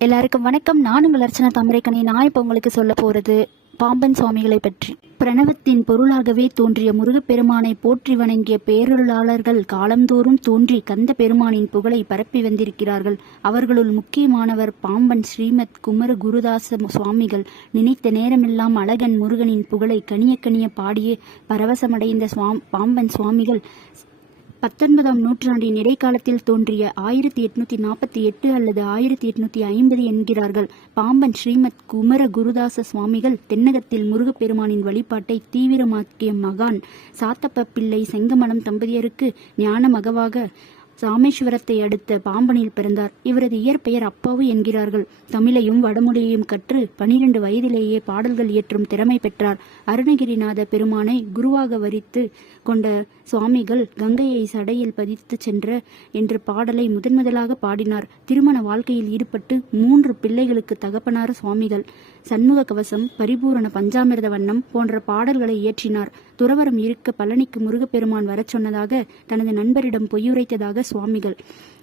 எல்லாருக்கும் வணக்கம். நான் உங்கள் அர்ச்சனா தாமரைக்கணி நான் இப்போ உங்களுக்கு சொல்ல போகிறது பாம்பன் சுவாமிகளை பற்றி. பிரணவத்தின் பொருளாகவே தோன்றிய முருகப்பெருமானை போற்றி வணங்கிய பேரருளாளர்கள் காலந்தோறும் தோன்றி கந்த பெருமானின் புகழை பரப்பி வந்திருக்கிறார்கள். அவர்களுள் முக்கியமானவர் பாம்பன் ஸ்ரீமத் குமர குருதாச சுவாமிகள். நினைத்த நேரமெல்லாம் அழகன் முருகனின் புகழை கனிய கனிய பாடியே பரவசமடைந்த சுவாம் பாம்பன் சுவாமிகள் பத்தொன்பதாம் நூற்றாண்டின் இடைக்காலத்தில் தோன்றிய ஆயிரத்தி எட்நூத்தி நாற்பத்தி எட்டு அல்லது ஆயிரத்தி எட்நூத்தி ஐம்பது என்கிறார்கள். பாம்பன் ஸ்ரீமத் குமர குருதாச சுவாமிகள் தென்னகத்தில் முருகப்பெருமானின் வழிபாட்டை தீவிரமாக்கிய மகான் சாத்தப்ப பிள்ளை செங்கமலம் தம்பதியருக்கு ஞான மகவாக ராமேஸ்வரத்தை அடுத்த பாம்பனில் பிறந்தார். இவரது இயற்பெயர் அப்பாவு என்கிறார்கள். தமிழையும் வடமொழியையும் கற்று பனிரெண்டு வயதிலேயே பாடல்கள் இயற்றும் திறமை பெற்றார். அருணகிரிநாத பெருமானை குருவாக வரித்து கொண்ட சுவாமிகள் கங்கையை சடையில் பதித்து சென்ற என்ற பாடலை முதன் முதலாக பாடினார். திருமண வாழ்க்கையில் ஈடுபட்டு மூன்று பிள்ளைகளுக்கு தகப்பனார் சுவாமிகள். சண்முக கவசம் பரிபூரண பஞ்சாமிர்த வண்ணம் போன்ற பாடல்களை இயற்றினார். துறவரம் இருக்க பழனிக்கு முருகப்பெருமான் வரச் சொன்னதாக தனது நண்பரிடம் பொய்யுரைத்ததாக சுவாமிகள்.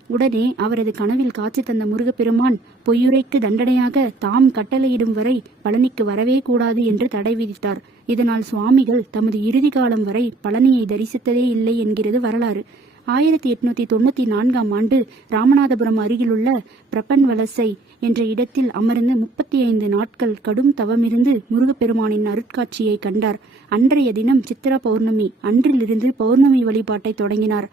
உடனே அவரது கனவில் காட்சி தந்த முருகப்பெருமான் பொய்யுரைக்கு தண்டனையாக தாம் கட்டளையிடும் வரை பழனிக்கு வரவே கூடாது என்று தடை விதித்தார். இதனால் சுவாமிகள் தமது இறுதி காலம் வரை பழனியை தரிசித்ததே இல்லை என்கிறது வரலாறு. ஆயிரத்தி எட்நூத்தி தொண்ணூத்தி நான்காம் ஆண்டு ராமநாதபுரம் அருகிலுள்ள பிரபன் வலசை என்ற இடத்தில் அமர்ந்து முப்பத்தி ஐந்து நாட்கள் கடும் தவமிருந்து முருகப்பெருமானின் அருட்காட்சியை கண்டார். அன்றைய தினம் சித்திரா பௌர்ணமி அன்றிலிருந்து பௌர்ணமி வழிபாட்டை தொடங்கினார்.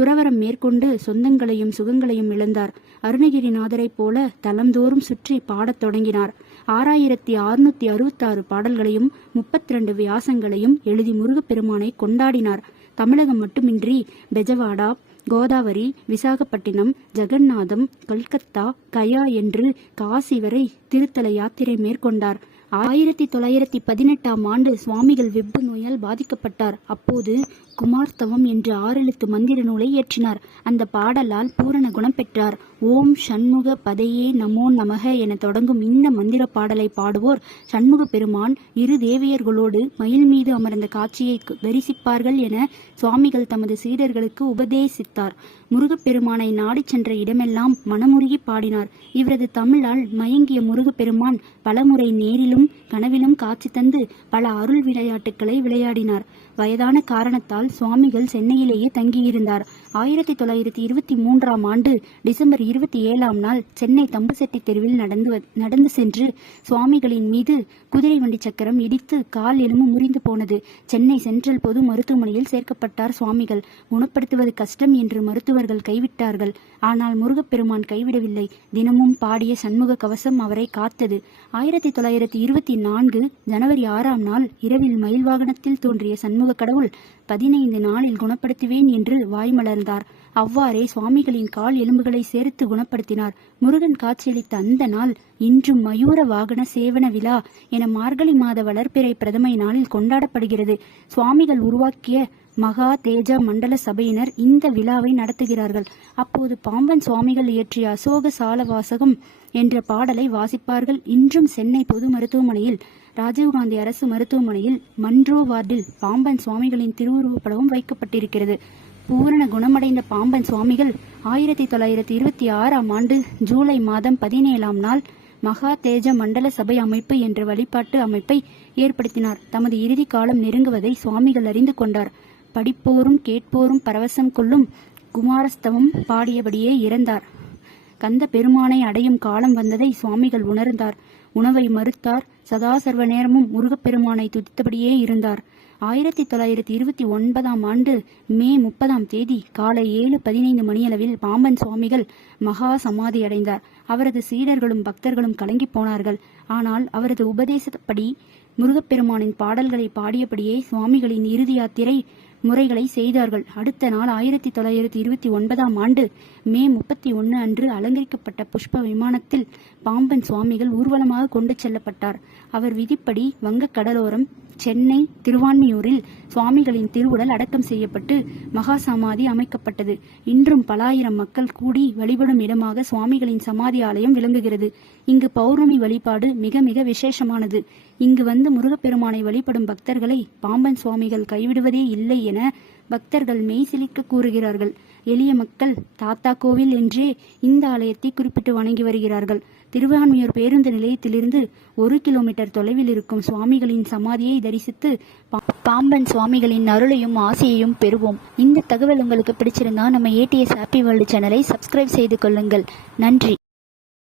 துறவரம் மேற்கொண்டு சொந்தங்களையும் சுகங்களையும் இழந்தார். அருணகிரிநாதரைப் போல தலந்தோறும் சுற்றி பாடத் தொடங்கினார். ஆறாயிரத்தி அறுநூத்தி அறுபத்தாறு பாடல்களையும் முப்பத்தி ரெண்டு வியாசங்களையும் எழுதி முருகப்பெருமானை கொண்டாடினார். தமிழகம் மட்டுமின்றி பெஜவாடா கோதாவரி விசாகப்பட்டினம் ஜெகநாதம் கல்கத்தா கயா என்று காசி வரை திருத்தல யாத்திரை மேற்கொண்டார். ஆயிரத்தி தொள்ளாயிரத்தி பதினெட்டாம் ஆண்டு சுவாமிகள் வெப்பு நோயால் பாதிக்கப்பட்டார். அப்போது குமார்த்தவம் என்று ஆறெழுத்து மந்திர நூலை இயற்றினார். அந்த பாடலால் பூரண குணம் பெற்றார். ஓம் சண்முக பதையே நமோ நமக என தொடங்கும் இந்த மந்திர பாடலை பாடுவோர் சண்முக பெருமான் இரு தேவியர்களோடு மயில் மீது அமர்ந்த காட்சியை தரிசிப்பார்கள் என சுவாமிகள் தமது சீடர்களுக்கு உபதேசித்தார். முருகப்பெருமானை நாடி சென்ற இடமெல்லாம் மனமுருகி பாடினார். இவரது தமிழால் மயங்கிய முருகப்பெருமான் பலமுறை நேரிலும் கனவிலும் காட்சி தந்து பல அருள் விளையாட்டுகளை விளையாடினார். வயதான காரணத்தால் சுவாமிகள் சென்னையிலேயே தங்கியிருந்தார். ஆயிரத்தி தொள்ளாயிரத்தி இருபத்தி மூன்றாம் ஆண்டு டிசம்பர் இருபத்தி ஏழாம் நாள் சென்னை தம்புசெட்டி தெருவில் நடந்து நடந்து சென்று சுவாமிகளின் மீது குதிரை வண்டி சக்கரம் இடித்து கால் எலும்பு முறிந்து போனது. சென்னை சென்ட்ரல் பொது மருத்துவமனையில் சேர்க்கப்பட்டார் சுவாமிகள். குணப்படுத்துவது கஷ்டம் என்று மருத்துவர்கள் கைவிட்டார்கள். ஆனால் முருகப்பெருமான் கைவிடவில்லை. தினமும் பாடிய சண்முக கவசம் அவரை காத்தது. ஆயிரத்தி தொள்ளாயிரத்தி இருபத்தி நான்கு ஜனவரி ஆறாம் நாள் இரவில் மயில் வாகனத்தில் தோன்றிய சண்முக கடவுள் பதினைந்து நாளில் குணப்படுத்துவேன் என்று வாய்மலர்ந்தார் அவ்வாறே சுவாமிகளின் கால் எலும்புகளை சேர்த்து குணப்படுத்தினார். முருகன் காட்சியளித்த அந்த நாள் இன்றும் மயூர வாகன சேவன விழா என மார்கழி மாத வளர்ப்பிறை பிரதமை நாளில் கொண்டாடப்படுகிறது. சுவாமிகள் உருவாக்கிய மகா தேஜ மண்டல சபையினர் இந்த விழாவை நடத்துகிறார்கள். அப்போது பாம்பன் சுவாமிகள் இயற்றிய அசோக சாலவாசகம் என்ற பாடலை வாசிப்பார்கள். இன்றும் சென்னை பொது மருத்துவமனையில் ராஜீவ்காந்தி அரசு மருத்துவமனையில் மன்றோ வார்டில் பாம்பன் சுவாமிகளின் திருவுருவப்படமும் வைக்கப்பட்டிருக்கிறது. பூரண குணமடைந்த பாம்பன் சுவாமிகள் ஆயிரத்தி தொள்ளாயிரத்தி இருபத்தி ஆறாம் ஆண்டு ஜூலை மாதம் பதினேழாம் நாள் மகா தேஜ மண்டல சபை அமைப்பு என்ற வழிபாட்டு அமைப்பை ஏற்படுத்தினார். தமது இறுதி காலம் நெருங்குவதை சுவாமிகள் அறிந்து கொண்டார். படிப்போரும் கேட்போரும் பரவசம் கொள்ளும் குமாரஸ்தவம் பாடியபடியே இறந்தார். கந்த பெருமானை அடையும் காலம் வந்ததை சுவாமிகள் உணர்ந்தார். உணவை மறுத்தார். சதா சர்வ நேரமும் முருகப்பெருமானை துதித்தபடியே இருந்தார். ஆயிரத்தி தொள்ளாயிரத்தி இருபத்தி ஒன்பதாம் ஆண்டு மே முப்பதாம் தேதி காலை ஏழு பதினைந்து மணியளவில் பாம்பன் சுவாமிகள் மகா சமாதி அடைந்தார். அவரது சீடர்களும் பக்தர்களும் கலங்கி போனார்கள். ஆனால் அவரது உபதேசப்படி முருகப்பெருமானின் பாடல்களை பாடியபடியே சுவாமிகளின் இறுதி யாத்திரை முறைகளை செய்தார்கள். அடுத்த நாள் ஆயிரத்தி தொள்ளாயிரத்தி இருபத்தி ஒன்பதாம் ஆண்டு மே முப்பத்தி ஒன்று அன்று அலங்கரிக்கப்பட்ட புஷ்ப விமானத்தில் பாம்பன் சுவாமிகள் ஊர்வலமாக கொண்டு செல்லப்பட்டார். அவர் விதிப்படி வங்கக் கடலோரம் சென்னை திருவான்மியூரில் சுவாமிகளின் திருவுடல் அடக்கம் செய்யப்பட்டு மகா சமாதி அமைக்கப்பட்டது. இன்றும் பல ஆயிரம் மக்கள் கூடி வழிபடும் இடமாக சுவாமிகளின் சமாதி ஆலயம் விளங்குகிறது. இங்கு பௌர்ணமி வழிபாடு மிக மிக விசேஷமானது. இங்கு வந்து முருகப்பெருமானை வழிபடும் பக்தர்களை பாம்பன் சுவாமிகள் கைவிடுவதே இல்லை என பக்தர்கள் மெய்சிலிக்க கூறுகிறார்கள். எளிய மக்கள் தாத்தா கோவில் என்றே இந்த ஆலயத்தை குறிப்பிட்டு வணங்கி வருகிறார்கள். திருவான்மியூர் பேருந்து நிலையத்திலிருந்து ஒரு கிலோமீட்டர் தொலைவில் இருக்கும் சுவாமிகளின் சமாதியை தரிசித்து பாம்பன் சுவாமிகளின் அருளையும் ஆசையையும் பெறுவோம். இந்த தகவல் உங்களுக்கு பிடிச்சிருந்தா நம்ம ஏடிஎஸ் ஹாப்பி வேர்ல்டு சேனலை சப்ஸ்கிரைப் செய்து கொள்ளுங்கள். நன்றி.